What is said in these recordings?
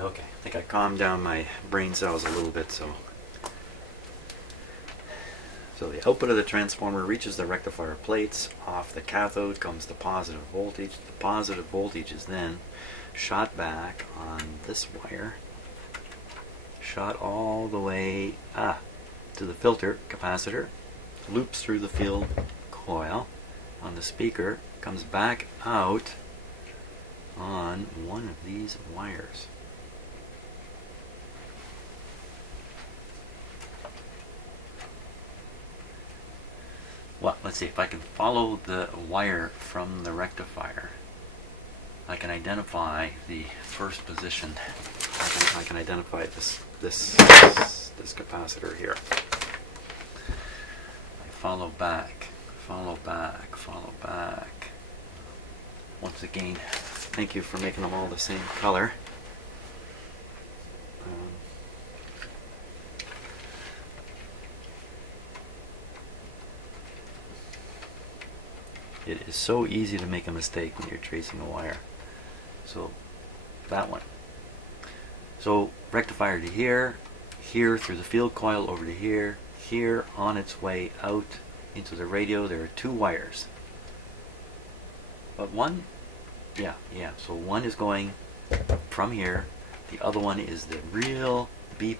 Okay, I think I calmed down my brain cells a little bit, so the output of the transformer reaches the rectifier plates. Off the cathode comes the positive voltage. The positive voltage is then shot back on this wire, shot all the way to the filter capacitor, loops through the field coil on the speaker, comes back out on one of these wires. Well, let's see if I can follow the wire from the rectifier. I can identify the first position. I can identify this capacitor here. I follow back. Once again, thank you for making them all the same color. It is so easy to make a mistake when you're tracing a wire. So that one. So rectifier to here, here through the field coil over to here, here on its way out into the radio. There are two wires. But one, so one is going from here. The other one is the real B+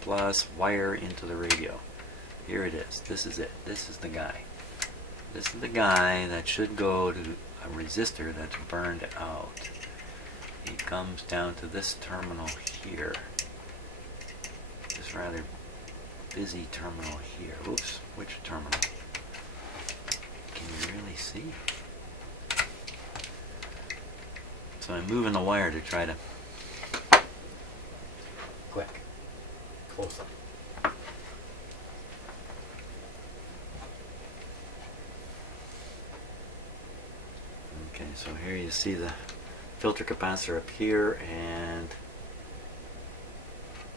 wire into the radio. Here it is. This is it. This is the guy. This is the guy that should go to a resistor that's burned out. He comes down to this terminal here. This rather busy terminal here. Oops, which terminal? Can you really see? So I'm moving the wire to try to... Quick. Close up. Okay, so here you see the filter capacitor up here and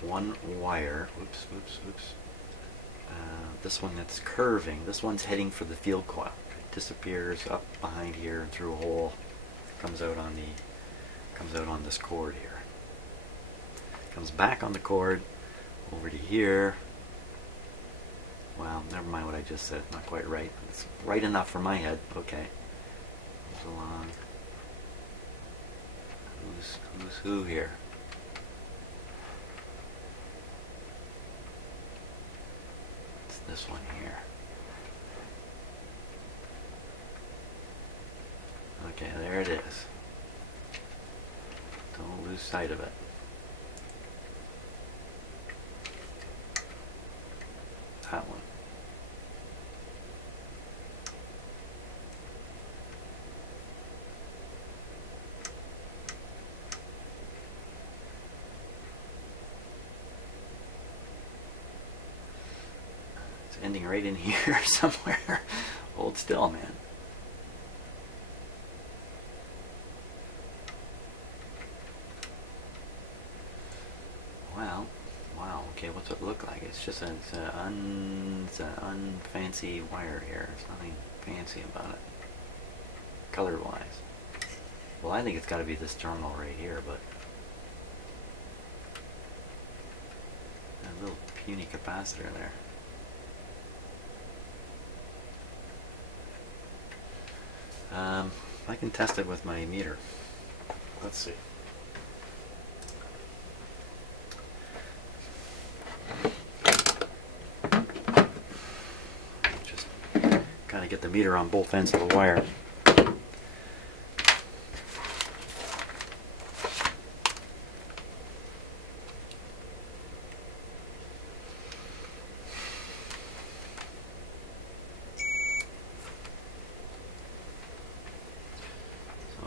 one wire. Oops. This one that's curving. This one's heading for the field coil. It disappears up behind here and through a hole. Comes out on this cord here. Comes back on the cord over to here. Well, never mind what I just said. Not quite right. It's right enough for my head. Okay. Goes along. Who's who here? It's this one here. Okay, there it is. Don't lose sight of it. That one. It's ending right in here somewhere. Hold still, man. Well, wow, okay, what's it look like? It's just an unfancy wire here. There's nothing fancy about it, color-wise. Well, I think it's got to be this terminal right here, but a little puny capacitor there. I can test it with my meter. Let's see. Just kind of get the meter on both ends of the wire.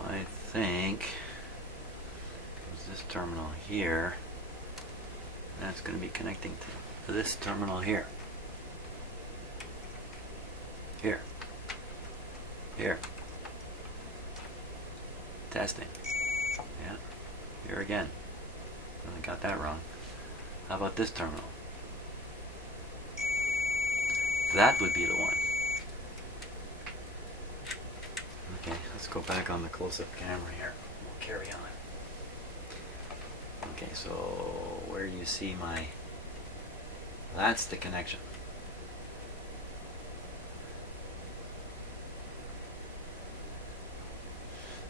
I think there's this terminal here. That's going to be connecting to this terminal here. Here. Testing. Yeah. Here again. I got that wrong. How about this terminal? That would be the one. Okay, let's go back on the close-up camera here. We'll carry on. Okay, so where do you see my... That's the connection.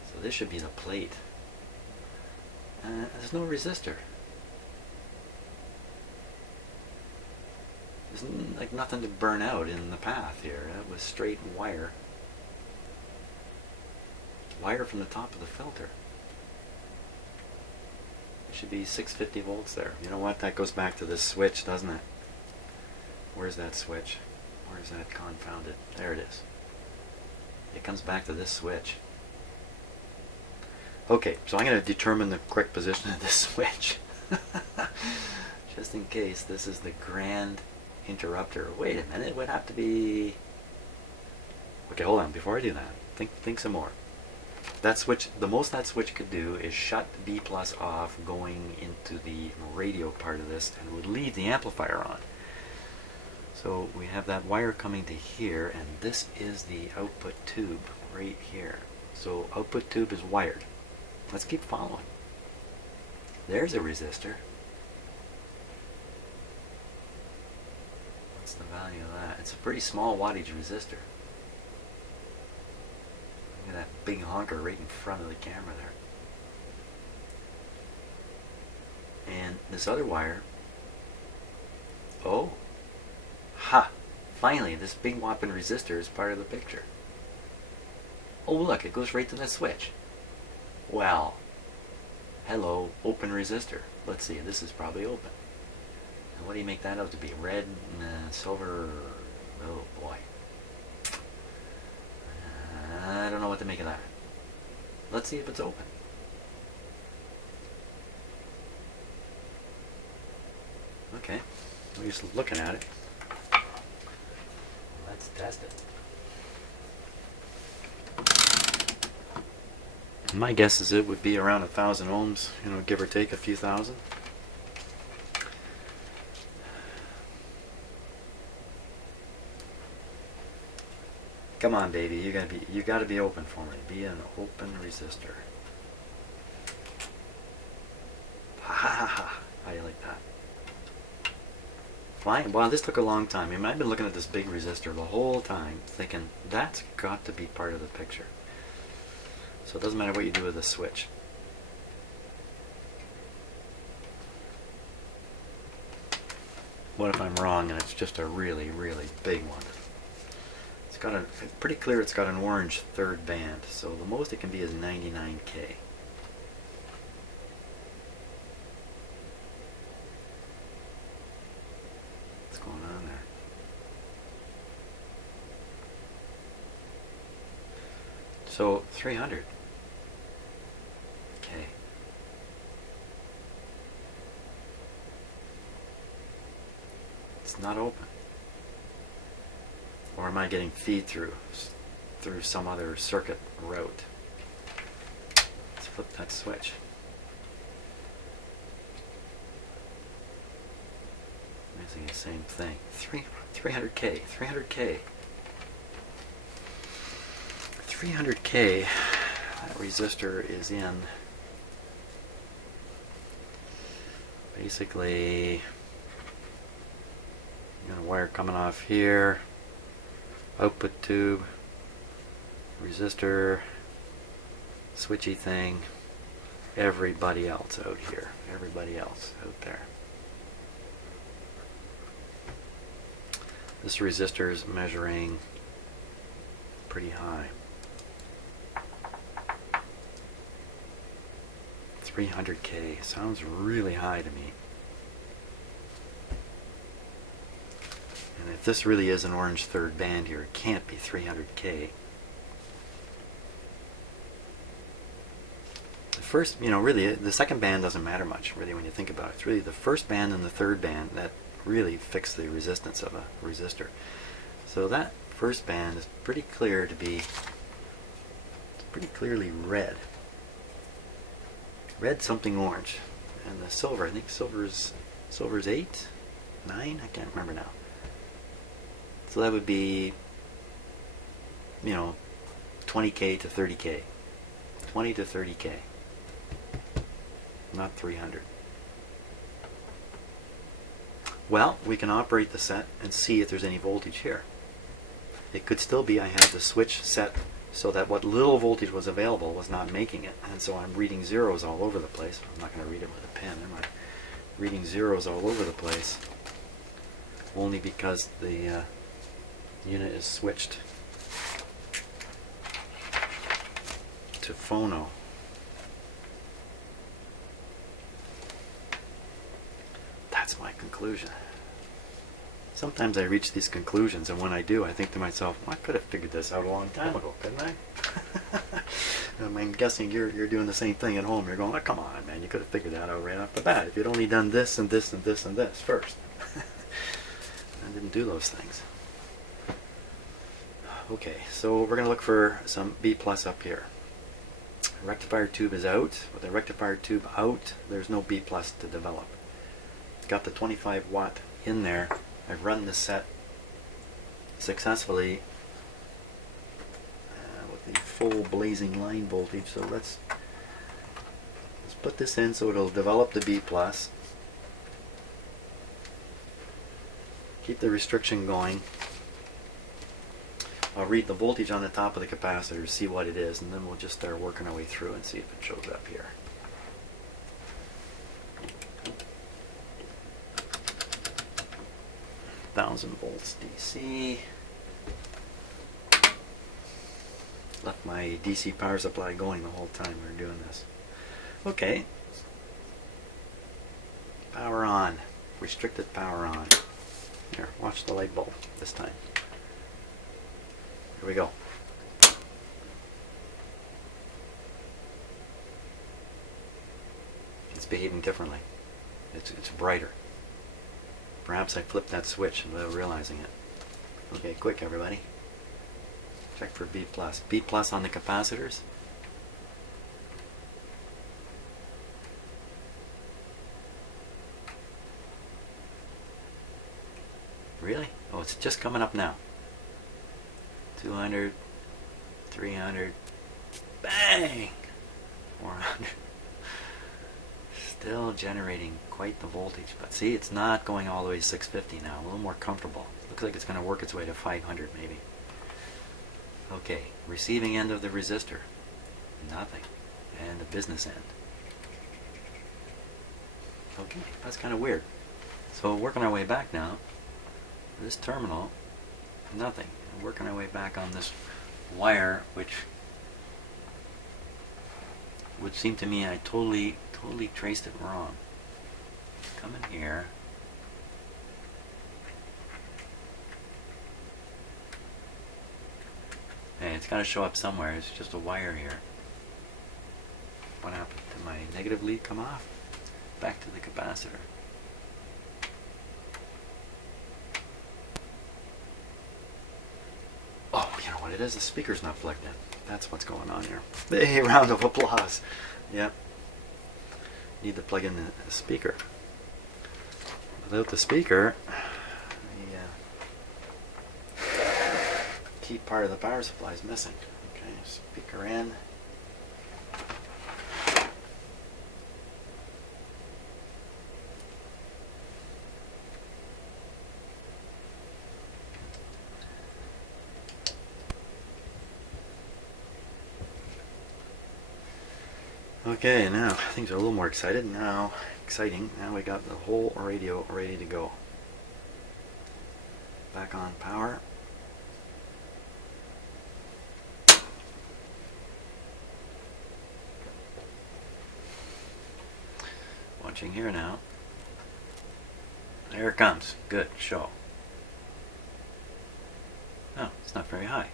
So this should be the plate. There's no resistor. There's like nothing to burn out in the path here. That was straight wire. Wire from the top of the filter. There should be 650 volts there. You know what? That goes back to this switch, doesn't it? Where's that switch? Where's that confounded? There it is. It comes back to this switch. Okay, so I'm going to determine the correct position of this switch. Just in case this is the grand interrupter. Wait a minute, it would have to be... Okay, hold on, before I do that, think some more. That switch, the most that switch could do is shut B plus off going into the radio part of this and would leave the amplifier on. So we have that wire coming to here, and this is the output tube right here. So output tube is wired. Let's keep following. There's a resistor. What's the value of that? It's a pretty small wattage resistor. Look at that big honker right in front of the camera there. And this other wire. Oh. Ha! Finally, this big whopping resistor is part of the picture. Oh look, it goes right to the switch. Well, hello, open resistor. Let's see, this is probably open. And what do you make that out to be? Red and silver? Oh boy. I don't know what to make of that. Let's see if it's open. Okay, we're just looking at it. Let's test it. My guess is it would be around 1,000 ohms, you know, give or take a few thousand. Come on, baby, you gotta be open for me. Be an open resistor. Ha ha ha! How do you like that? Fine. Wow, this took a long time. I mean, I've been looking at this big resistor the whole time, thinking that's got to be part of the picture. So it doesn't matter what you do with the switch. What if I'm wrong and it's just a really, really big one? It's got a pretty clear. It's got an orange third band, so the most it can be is 99K. What's going on there? So 300. Okay. It's not open. Or am I getting feed through some other circuit route? Let's flip that switch. Using the same thing. 300K. 300K. 300K. That resistor is in basically, you got a wire coming off here, output tube, resistor, switchy thing, everybody else out here, everybody else out there. This resistor is measuring pretty high. 300K sounds really high to me. And if this really is an orange third band here, it can't be 300K. The first, you know, really, the second band doesn't matter much, really, when you think about it. It's really the first band and the third band that really fix the resistance of a resistor. So that first band is pretty clear to be, it's pretty clearly red. Red something orange. And the silver, I think silver's 8, 9, I can't remember now. So that would be, you know, 20K to 30K. 20 to 30K. Not 300. Well, we can operate the set and see if there's any voltage here. It could still be I have the switch set so that what little voltage was available was not making it, and so I'm reading zeros all over the place. I'm not going to read it with a pen, am I? Reading zeros all over the place, only because the unit is switched to phono. That's my conclusion. Sometimes I reach these conclusions, and when I do, I think to myself, well, I could have figured this out a long time ago, couldn't I? I'm guessing you're doing the same thing at home. You're going, oh, come on, man, you could have figured that out right off the bat if you'd only done this and this and this and this first. I didn't do those things. Okay, so we're going to look for some B plus up here. Rectifier tube is out. With the rectifier tube out, there's no B plus to develop. It's got the 25 watt in there. I've run the set successfully with the full blazing line voltage. So let's put this in so it'll develop the B plus. Keep the restriction going. I'll read the voltage on the top of the capacitor, see what it is, and then we'll just start working our way through and see if it shows up here. $1,000 DC. Left my DC power supply going the whole time we were doing this. Okay. Power on. Restricted power on. Here, watch the light bulb this time. Here we go. It's behaving differently. It's brighter. Perhaps I flipped that switch without realizing it. Okay, quick everybody. Check for B plus. B plus on the capacitors. Really? Oh, it's just coming up now. 200, 300, bang! 400. Still generating quite the voltage, but see, it's not going all the way to 650 now. A little more comfortable. Looks like it's going to work its way to 500 maybe. Okay, receiving end of the resistor, nothing, and the business end. Okay, that's kind of weird. So working our way back now. This terminal, nothing. And working our way back on this wire, which would seem to me I totally traced it wrong. Come in here. Hey, it's got to show up somewhere. It's just a wire here. What happened? Did my negative lead come off? Back to the capacitor. Oh, you know what it is? The speaker's not plugged in. That's what's going on here. Hey, round of applause. Yep. Need to plug in the speaker. Without the speaker, the key part of the power supply is missing. Okay, speaker in. Okay, now things are a little more exciting. Now we got the whole radio ready to go. Back on power. Watching here now. There it comes. Good, show. Oh, it's not very high.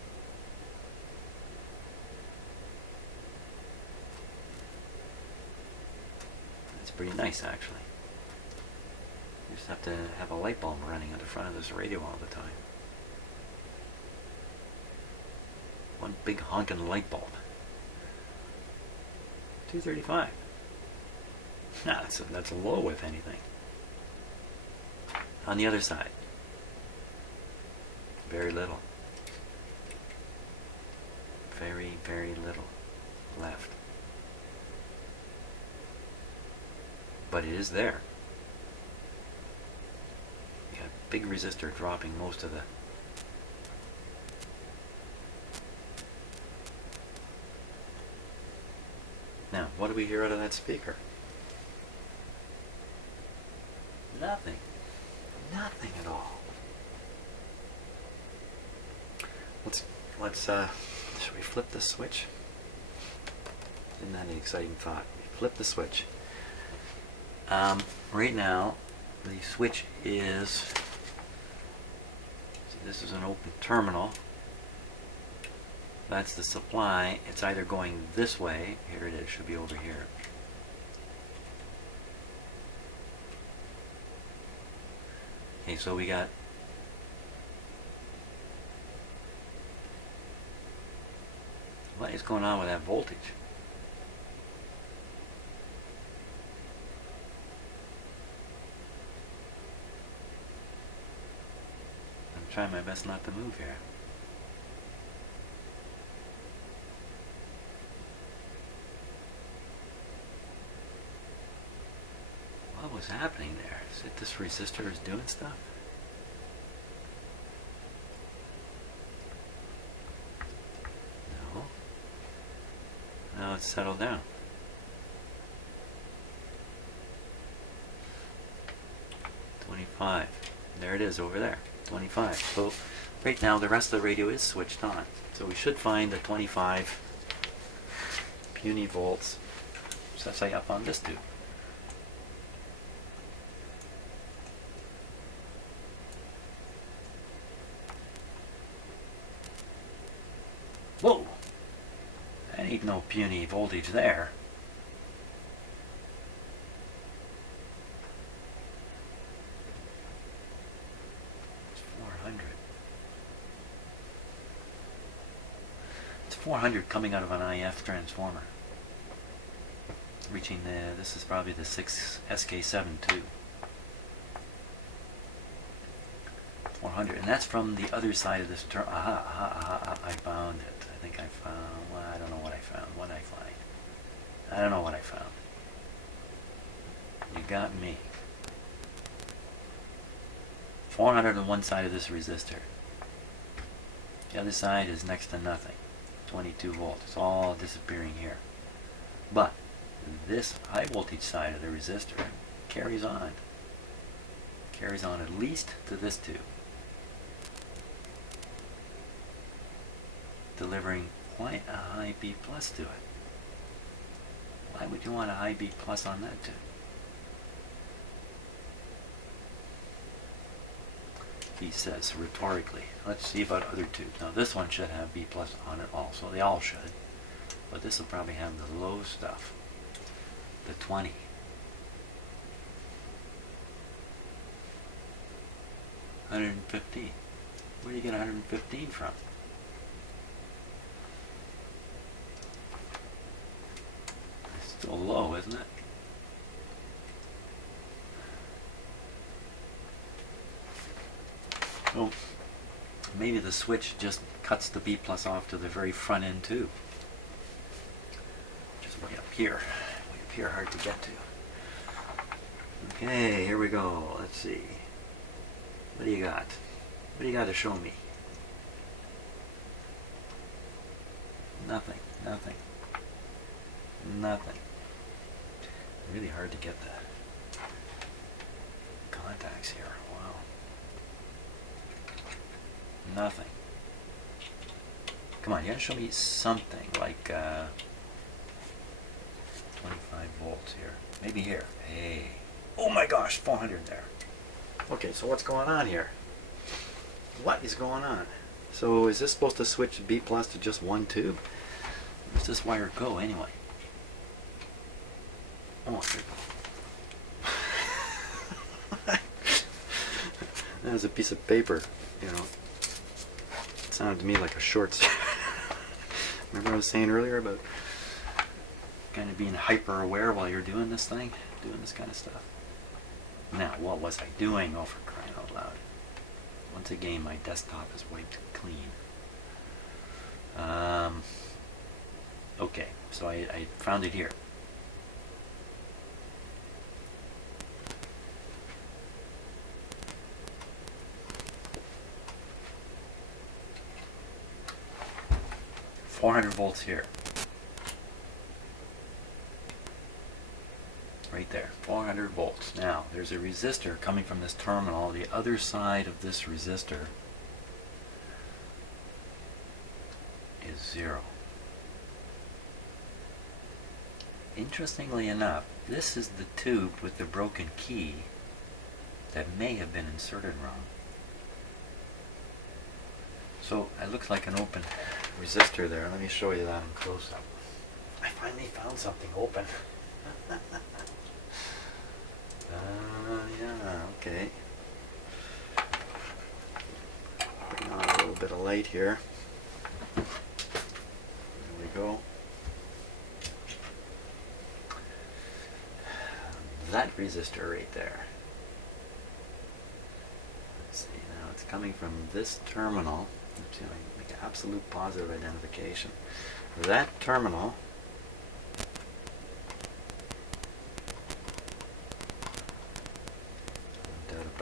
Pretty nice actually. You just have to have a light bulb running at the front of this radio all the time. One big honking light bulb. 235. Nah, that's low if anything. On the other side, very little. Very, very little left. But it is there. big resistor dropping most of the... Now, what do we hear out of that speaker? Nothing. Nothing at all. Should we flip the switch? Isn't that an exciting thought? We flip the switch. Right now, the switch is, see, this is an open terminal. That's the supply. It's either going this way, here it is, should be over here. Okay, so we got what is going on with that voltage? I'm trying my best not to move here. What was happening there? Is it this resistor is doing stuff? No. Now it's settled down. $25. There it is over there. 25. So right now the rest of the radio is switched on. So we should find the 25 puny volts. So let's say up on this tube. Whoa! That ain't no puny voltage there. It's 400. It's 400 coming out of an IF transformer. Reaching the, this is probably the 6 SK7 too. 400, and that's from the other side of this turn. I found it. I think I found, well, I don't know what I found. What did I find? I don't know what I found. You got me. 400 on one side of this resistor. The other side is next to nothing. 22 volts. It's all disappearing here. But this high voltage side of the resistor carries on. Carries on at least to this tube. Delivering quite a high B plus to it. Why would you want a high B plus on that tube? He says rhetorically. Let's see about other tubes. Now this one should have B plus on it also. They all should. But this will probably have the low stuff. The 20. $115. Where do you get $115 from? It's still low, isn't it? Oh, maybe the switch just cuts the B plus off to the very front end too. Just way up here. Way up here, hard to get to. Okay, here we go. Let's see. What do you got? What do you got to show me? Nothing. Nothing. Nothing. Really hard to get the contacts here. Wow. Nothing. Come on, you gotta show me something like 25 volts here. Maybe here. Hey. Oh my gosh, 400 there. Okay, so what's going on here? What is going on? So is this supposed to switch B plus to just one tube? Where's this wire go anyway? Oh, there we go. That was a piece of paper, you know. It sounded to me like a short circuit. Remember I was saying earlier about kind of being hyper aware while you're doing this thing, doing this kind of stuff. Now, what was I doing? Oh, for crying out loud. Once again, my desktop is wiped clean. Okay, so I found it here. 400 volts here. Right there, 400 volts. Now, there's a resistor coming from this terminal. The other side of this resistor is 0. Interestingly enough, this is the tube with the broken key that may have been inserted wrong. So it looks like an open resistor there. Let me show you that in close up. I finally found something open. Yeah, okay. Bring on a little bit of light here. There we go. That resistor right there. Let's see, now it's coming from this terminal. Let's see, I can make an absolute positive identification. That terminal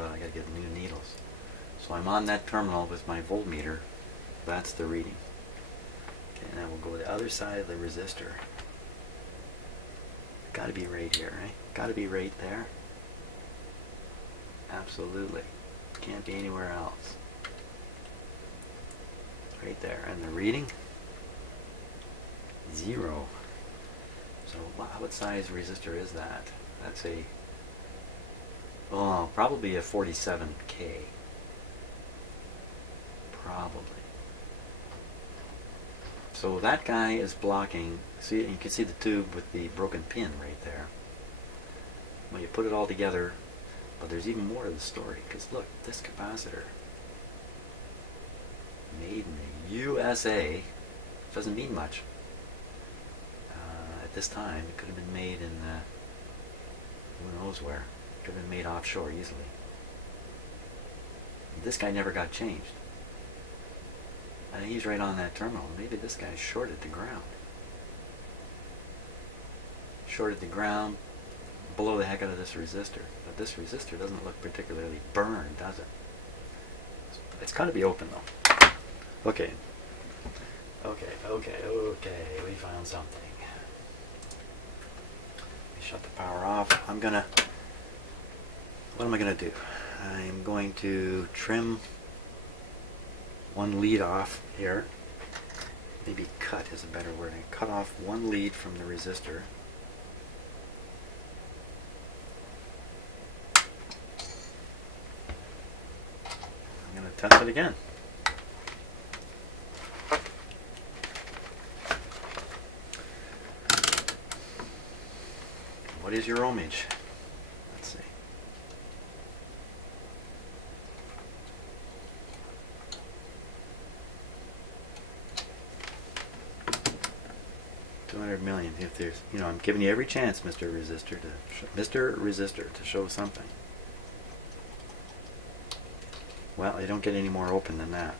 I gotta get new needles. So I'm on that terminal with my voltmeter. That's the reading. Okay, now we'll go to the other side of the resistor. Gotta be right here, right? Gotta be right there. Absolutely. Can't be anywhere else. Right there. And the reading? 0. So what size resistor is that? That's a probably a 47K. Probably. So that guy is blocking. See, you can see the tube with the broken pin right there. Well, you put it all together, but there's even more to the story. Because look, this capacitor, made in the USA, doesn't mean much. At this time, it could have been made in who knows where. Could have been made offshore easily. This guy never got changed. And he's right on that terminal. Maybe this guy shorted the ground. Shorted the ground, blow the heck out of this resistor. But this resistor doesn't look particularly burned, does it? It's got to be open though. Okay. Okay. We found something. Shut the power off. What am I going to do? I'm going to trim one lead off here. Maybe cut is a better word. I cut off one lead from the resistor. I'm going to test it again. What is your ohmage? Let's see. 200 million. If there's, I'm giving you every chance, Mr. Resistor, to show something. Well, you don't get any more open than that.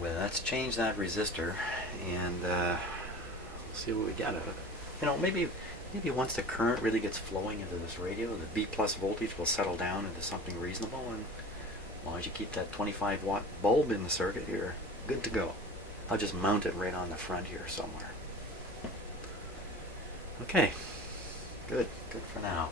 Well, let's change that resistor and see what we get out of it. Maybe once the current really gets flowing into this radio, the B+ voltage will settle down into something reasonable, and as long as you keep that 25-watt bulb in the circuit, you're good to go. I'll just mount it right on the front here somewhere. Okay, good for now.